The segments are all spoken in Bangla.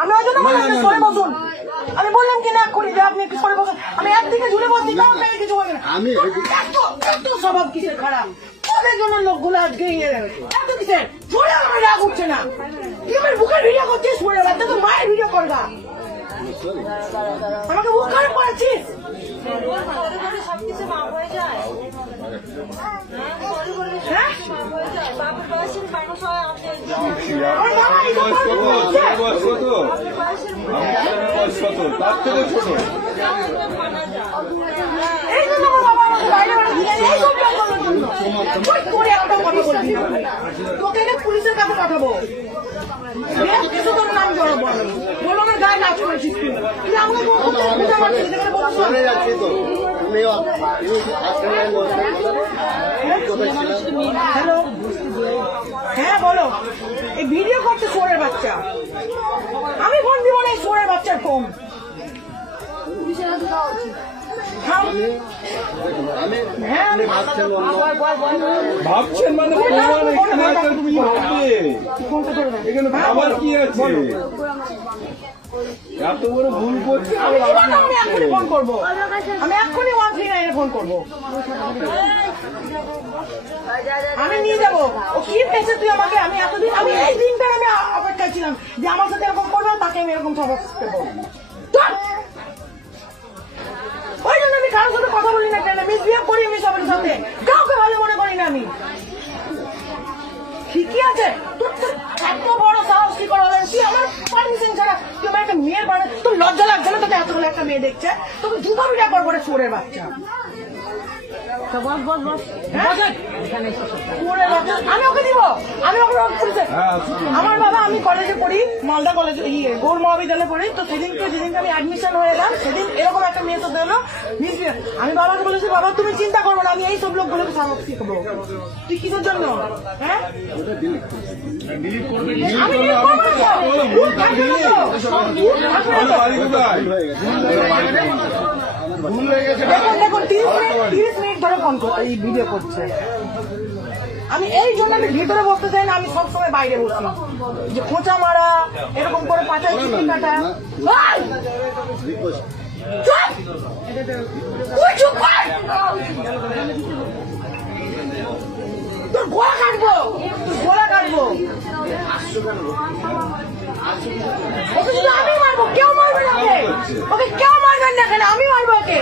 আমি ওই জন্য বললাম সরে বসুন। আমি বললাম কি না করি যে আপনি একটু সরে বসুন। আমি একদিকে ঝুলে বসছি তাও আপনাকে কিছু বলবে না। আমি এত স্বভাব কিসের খারাপ ওদের জন্য লোকগুলো আজকে এত কিসের সরে আমার রাগ উঠছে না। তুই আমার বুকের ভিডিও করছিস সরে বাচ্চা তো মায়ের ভিডিও করবা আমাকে বুক খারাপ করেছিস। তোকে পুলিশের কাছে পাঠাবো কিছু তোর নাম জড়াবো আমি বলো আমার গায়ে নাচ করেছিস তুই আমাকে হ্যালো হ্যাঁ বলো এই ভিডিও করছে সোরের বাচ্চা আমি ফোন দিব না এই সোরের বাচ্চার ফোন ভাবছেন মানে এখানে ভাবার কি আছে এত বড় ভুল করছে আমি এখনই ফোন করবো আমি এখনই 139 ফোন করবো আমি নিয়ে যাবো ও কি পেয়েছে তুই আমাকে আমি এতদিন আমি এই দিনটা আমি অপেক্ষায় ছিলাম যে আমার সাথে এরকম করবে তাকে আমি এরকম স্বভাব দেবো ওই জন্য আমি কারোর সাথে কথা বলি না কেন মিসবিহেভ করি আমি সবার সাথে কাউকে ভালো মনে করি না আমি ঠিকই আছে তোর এত বড় সাহস কি করে হলেন তুই আমার পারমিশন ছাড়া তুই আমার একটা মেয়ের বাড়ি তোর লজ্জা লাগছে না তোকে এতগুলো একটা মেয়ে দেখছে তোকে জুতো বিটা করবো রে চোরের বাচ্চা আমি ওকে দিব আমি ওকে আমার বাবা আমি কলেজে পড়ি মালদা কলেজে গৌর মহাবিদ্যালয়ে পড়ি তো সেদিনকে আমি অ্যাডমিশন হয়ে এলাম সেদিন এরকম একটা মেয়ে তো দিল আমি বাবাকে বলেছি বাবা তুমি চিন্তা করবো না আমি এই সব লোকগুলোকে সাহস শিখবো তুই কিসের জন্য হ্যাঁ দেখুন 30 মিনিট ধরে ফোন করছে এই ভিডিও করছে আমি এই জন্য আমি ভিতরে বসতে চাই না আমি সবসময় বাইরে বসি যে খোঁচা মারা এরকম করে পাচাই চিঠি কাটা তোর গোলা কাটবো ওকে শুধু আমি মারবো কেউ মারবে না ওকে কেউ মারবেন না কেন আমি মারবো ওকে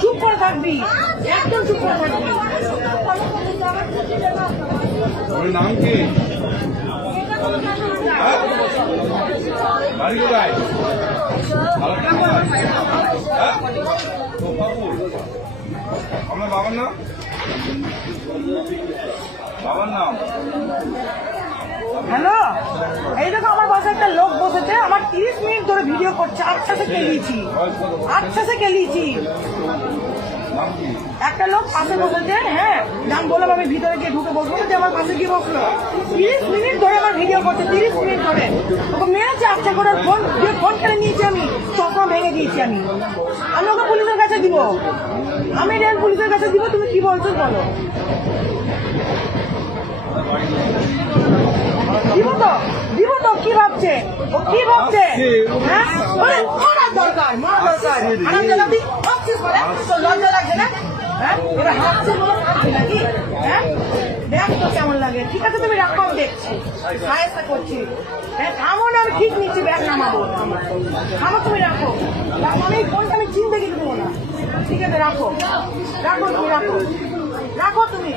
চুপ করে থাকবি একদম চুপ করে থাকবি নাম কি বাড়ি কোথায় আপনার বাবার নাম হ্যালো এই দেখো আমার বাসায় একটা লোক বসেছে আমার 30 মিনিট ধরে ভিডিও করছে আচ্ছা সে কেলিয়েছি একটা লোক পাশে বসেছে হ্যাঁ নাম বললাম আমি ভিতরে গিয়ে ঢুকে বসবো যে আমার পাশে গিয়ে বসলো 30 মিনিট ধরে আমার ভিডিও করছে 30 মিনিট ধরে ওকে মেরেছে আচ্ছা করে ফোন কেড়ে নিয়েছি আমি চশমা ভেঙে দিয়েছি আমি ওকে পুলিশের কাছে দিব আমি রেল পুলিশের কাছে দিব তুমি কি বলছো বলো দিব তো কি ভাবছে হ্যাঁ মারার দরকার লজ্জা লাগছে না হ্যাঁ এবার হাসছে বলে হাসছে নাকি হ্যাঁ দেখ তো কেমন লাগে ঠিক আছে তুমি রাখো আমি দেখছি সাহায্য করছি হ্যাঁ থামো না আমি ঠিক নিচ্ছি ব্যাগ নামাবো থামো তুমি রাখো আমি এই ফোনটা আমি চিনতে কিছু দেবো না ঠিক আছে রাখো তুমি